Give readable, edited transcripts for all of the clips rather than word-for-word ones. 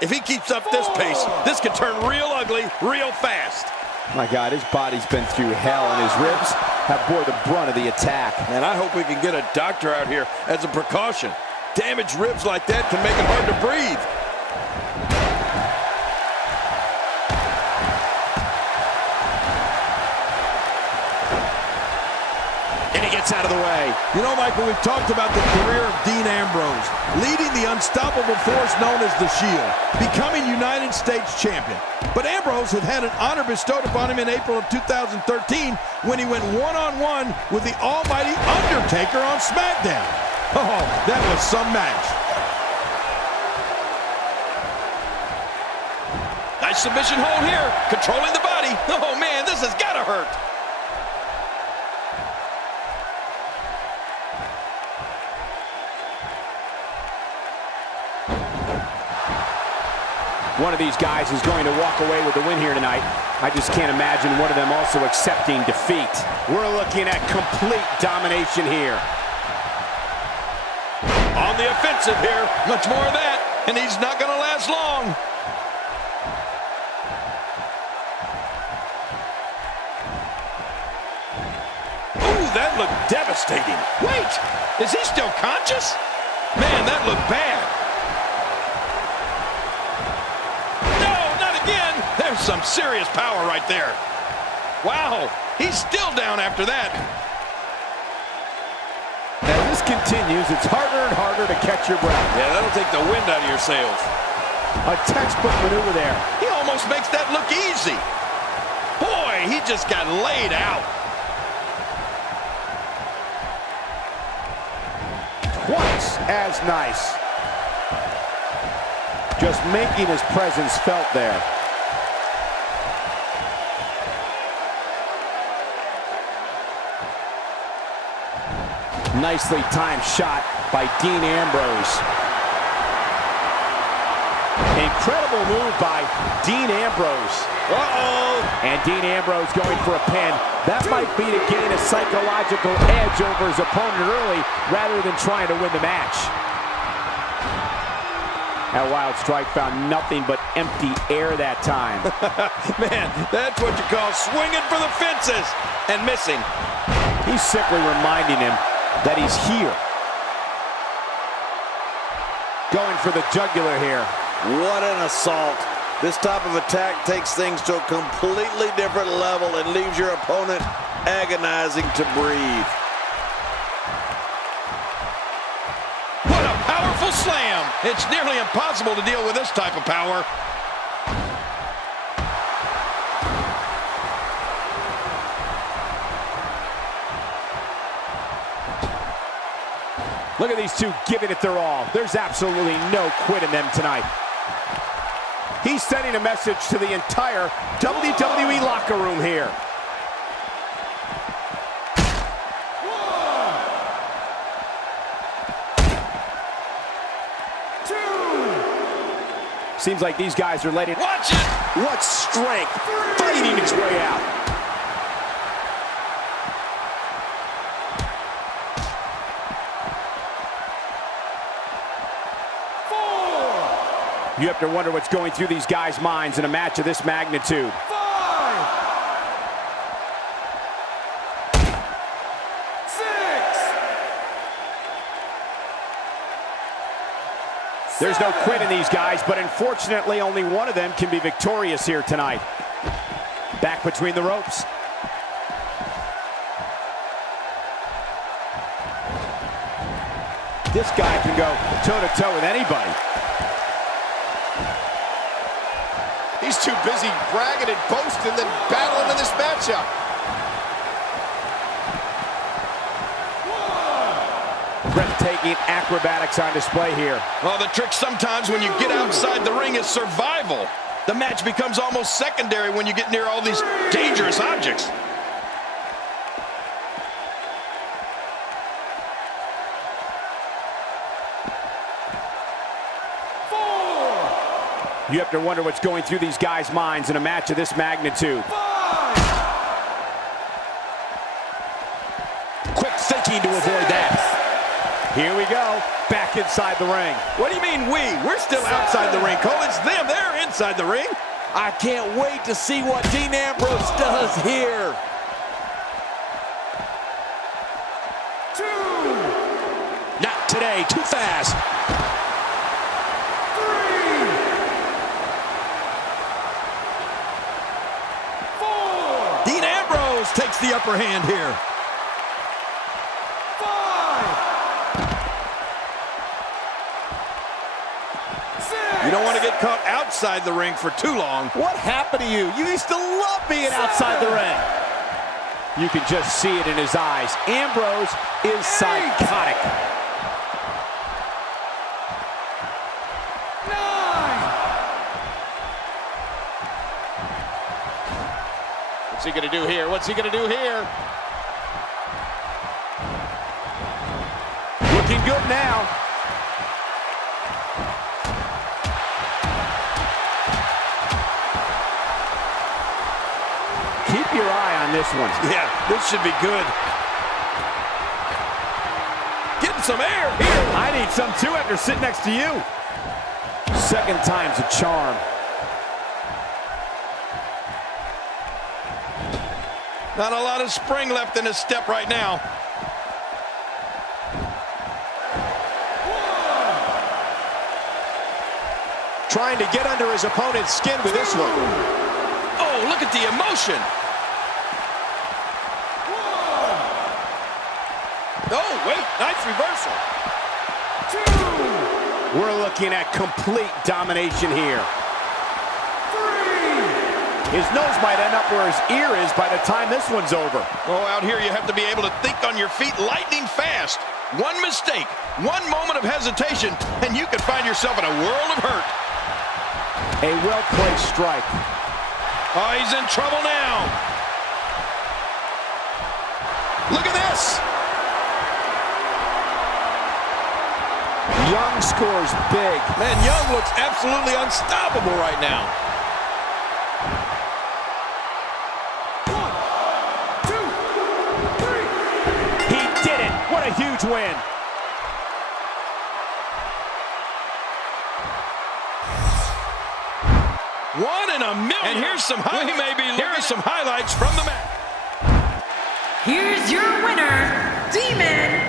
If he keeps up this pace, this could turn real ugly real fast. My God, his body's been through hell, and his ribs have bore the brunt of the attack. And I hope we can get a doctor out here as a precaution. Damaged ribs like that can make it hard to breathe. And he gets out of the way. You know, Michael, we've talked about the career of Dean Ambrose, leading the unstoppable force known as the Shield, becoming United States champion. But Ambrose had an honor bestowed upon him in April of 2013 when he went one-on-one with the almighty Undertaker on SmackDown. Oh, that was some match. Nice submission hold here, controlling the body. Oh, man, this has got to hurt. One of these guys is going to walk away with the win here tonight. I just can't imagine one of them also accepting defeat. We're looking at complete domination here. On the offensive here. Much more of that, and he's not going to last long. Ooh, that looked devastating. Wait, is he still conscious? Man, that looked bad. There's some serious power right there. Wow, he's still down after that. As this continues, it's harder and harder to catch your breath. Yeah, that'll take the wind out of your sails. A textbook maneuver there. He almost makes that look easy. Boy, he just got laid out. Twice as nice. Just making his presence felt there. Nicely timed shot by Dean Ambrose. Incredible move by Dean Ambrose. Uh-oh. And Dean Ambrose going for a pin. That might be to gain a psychological edge over his opponent early rather than trying to win the match. That wild strike found nothing but empty air that time. Man, that's what you call swinging for the fences and missing. He's simply reminding him that he's here. Going for the jugular here. What an assault. This type of attack takes things to a completely different level and leaves your opponent agonizing to breathe. What a powerful slam. It's nearly impossible to deal with this type of power. Look at these two giving it their all. There's absolutely no quit in them tonight. He's sending a message to the entire WWE locker room here. Seems like these guys are letting... Watch it! What strength! Fighting its way out. You have to wonder what's going through these guys' minds in a match of this magnitude. 5, 6. There's no quit in these guys, but unfortunately only one of them can be victorious here tonight. Back between the ropes. This guy can go toe-to-toe with anybody. He's too busy bragging and boasting than battling in this matchup. Breathtaking acrobatics on display here. Well, the trick sometimes when you get outside the ring is survival. The match becomes almost secondary when you get near all these dangerous objects. You have to wonder what's going through these guys' minds in a match of this magnitude. 5. Quick thinking to avoid that. Here we go, back inside the ring. What do you mean we? We're still outside the ring, Cole. It's them. They're inside the ring. I can't wait to see what Dean Ambrose does here. 2, Not today, too fast. 3, 4, Dean Ambrose takes the upper hand here. 5, 6. You don't want to get caught outside the ring for too long. What happened to you? You used to love being outside the ring. You can just see it in his eyes. Ambrose is psychotic. 9. What's he going to do here? What's he going to do here? Looking good now. Keep your eye on this one. Yeah, this should be good. Getting some air here. I need some too after sitting next to you. Second time's a charm. Not a lot of spring left in his step right now. Trying to get under his opponent's skin with this one. Oh, look at the emotion. Oh, wait, nice reversal. 2, We're looking at complete domination here. 3. His nose might end up where his ear is by the time this one's over. Oh, out here you have to be able to think on your feet lightning fast. One mistake, one moment of hesitation, and you could find yourself in a world of hurt. A well-placed strike. Oh, he's in trouble now. Look at this. Young scores big. Man, Young looks absolutely unstoppable right now. 1, 2, 3. He did it. What a huge win. One in a million. And here's some highlights from the match. Here's your winner, Demon.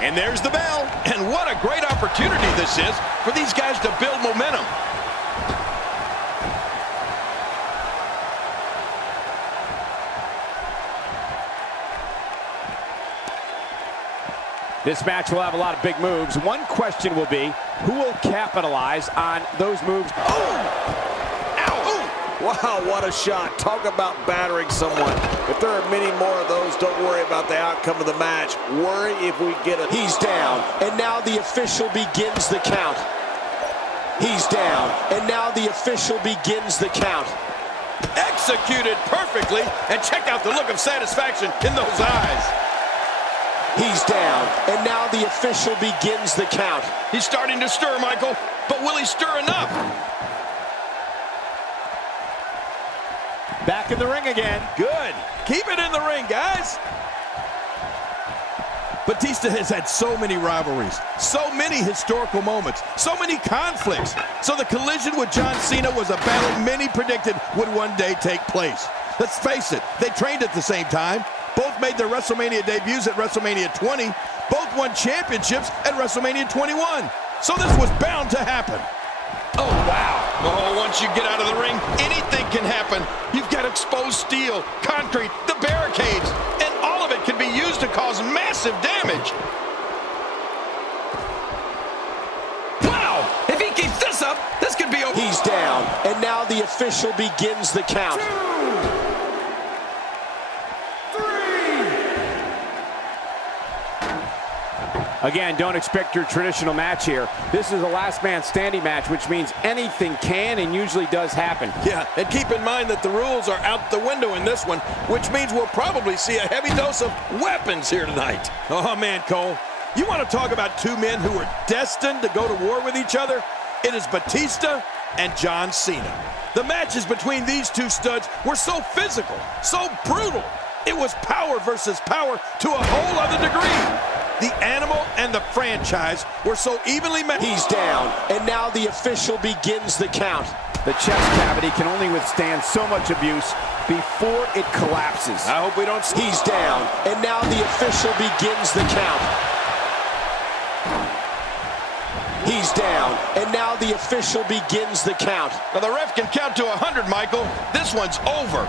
And there's the bell. And what a great opportunity this is for these guys to build momentum. This match will have a lot of big moves. One question will be, who will capitalize on those moves? Oh! Ow! Wow, what a shot. Talk about battering someone. If there are many more of those, don't worry about the outcome of the match. Worry if we get a... He's down, and now the official begins the count. He's down, and now the official begins the count. Executed perfectly, and check out the look of satisfaction in those eyes. He's down, and now the official begins the count. He's starting to stir, Michael, but will he stir enough? Back in the ring again. Good. Keep it in the ring, guys. Batista has had so many rivalries, so many historical moments, so many conflicts. So the collision with John Cena was a battle many predicted would one day take place. Let's face it, they trained at the same time. Both made their WrestleMania debuts at WrestleMania 20. Both won championships at WrestleMania 21. So this was bound to happen. Oh, wow. Oh, once you get out of the ring, anything can happen. You've got exposed steel, concrete, the barricades, and all of it can be used to cause massive damage. Wow! If he keeps this up, this could be over. He's down, and now the official begins the count. 2, 3. Again, don't expect your traditional match here. This is a last man standing match, which means anything can and usually does happen. Yeah, and keep in mind that the rules are out the window in this one, which means we'll probably see a heavy dose of weapons here tonight. Oh, man, Cole, you want to talk about two men who are destined to go to war with each other? It is Batista and John Cena. The matches between these two studs were so physical, so brutal. It was power versus power to a whole other degree. The Animal and the franchise were so evenly matched. He's down, and now the official begins the count. The chest cavity can only withstand so much abuse before it collapses. I hope we don't. He's down, and now the official begins the count. He's down, and now the official begins the count. Now the ref can count to 100, Michael. This one's over.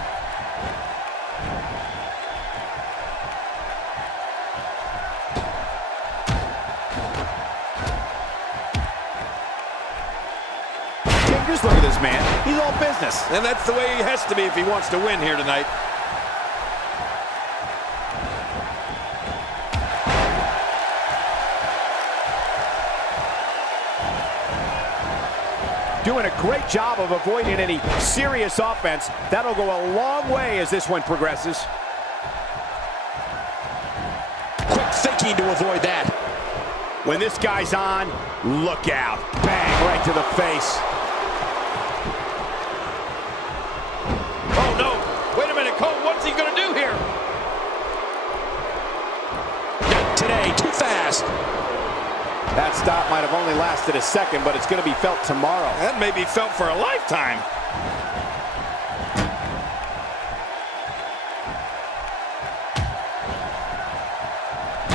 Just look at this man. He's all business. And that's the way he has to be if he wants to win here tonight. Doing a great job of avoiding any serious offense. That'll go a long way as this one progresses. Quick thinking to avoid that. When this guy's on, look out. Bang, right to the face. Oh, no. Wait a minute, Cole. What's he going to do here? Not today, too fast. That stop might have only lasted a second, but it's going to be felt tomorrow. That may be felt for a lifetime.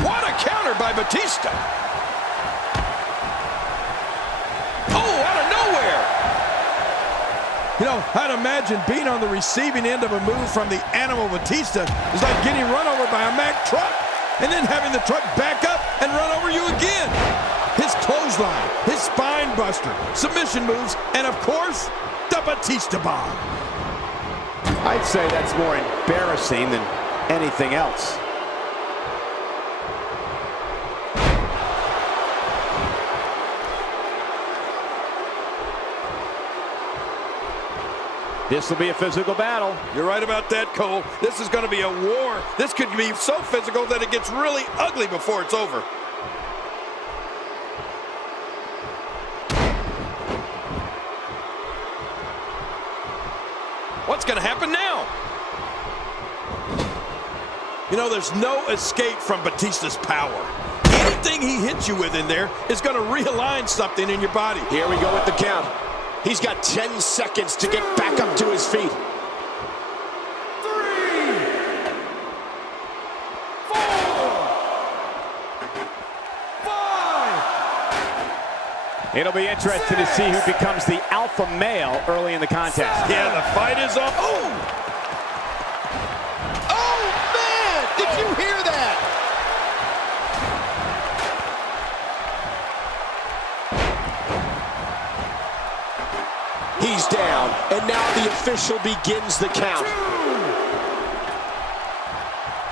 What a counter by Batista. Oh, out of nowhere. You know, I'd imagine being on the receiving end of a move from the Animal Batista is like getting run over by a Mack truck and then having the truck back up and run over you again. His clothesline, his spine buster, submission moves, and of course, the Batista bomb. I'd say that's more embarrassing than anything else. This will be a physical battle. You're right about that, Cole. This is going to be a war. This could be so physical that it gets really ugly before it's over. What's going to happen now? You know, there's no escape from Batista's power. Anything he hits you with in there is going to realign something in your body. Here we go with the count. He's got 10 seconds to get back up to his feet. 3, 4, 5. It'll be interesting to see who becomes the alpha male early in the contest. Yeah, the fight is on. Oh! Oh, man! Did you hear that? He's down, and now the official begins the count.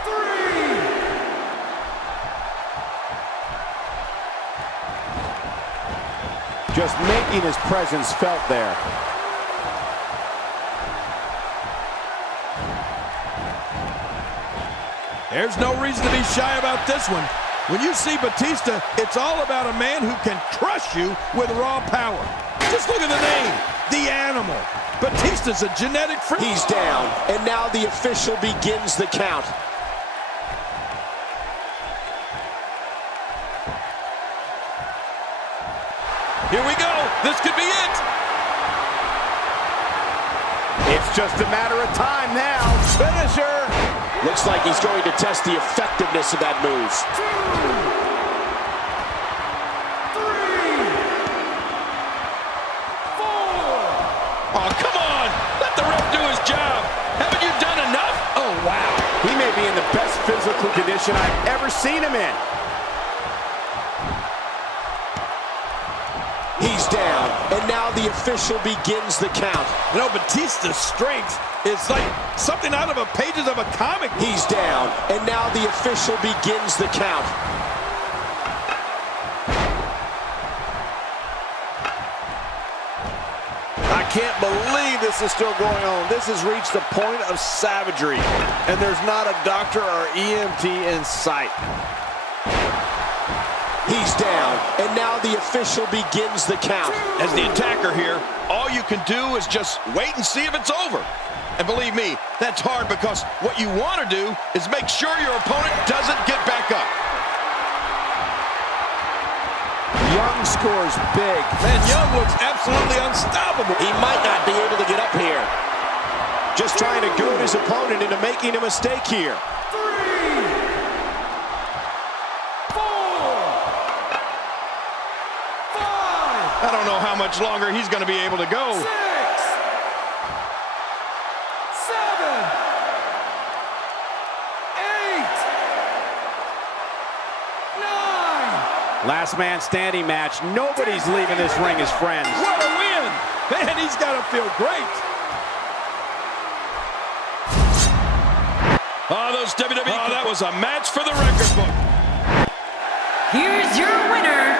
2, 3. Just making his presence felt there. There's no reason to be shy about this one. When you see Batista, it's all about a man who can crush you with raw power. Just look at the name, The Animal. Batista's a genetic freak. He's down, and now the official begins the count. Here we go. This could be it. It's just a matter of time now. Finisher. Looks like he's going to test the effectiveness of that move. 2, 3, 4. Oh, come on. Let the ref do his job. Haven't you done enough? Oh, wow. He may be in the best physical condition I've ever seen him in. He's down, and now the official begins the count. You know, Batista's strength is like something out of the pages of a comic. He's down, and now the official begins the count. I can't believe this is still going on. This has reached the point of savagery, and there's not a doctor or EMT in sight. He's down, and now the official begins the count. As the attacker here, all you can do is just wait and see if it's over. And believe me, that's hard because what you want to do is make sure your opponent doesn't get back up. Young scores big. Man, Young looks absolutely unstoppable. He might not be able to get up here. Just trying to goad his opponent into making a mistake here. 3, 4, 5, I don't know how much longer he's going to be able to go. 6, 7, 8, 9. Last man standing match. Nobody's leaving this ring as friends. What a win! Man, he's got to feel great. Oh, those WWE. Oh, that was a match for the record book. Here's your winner,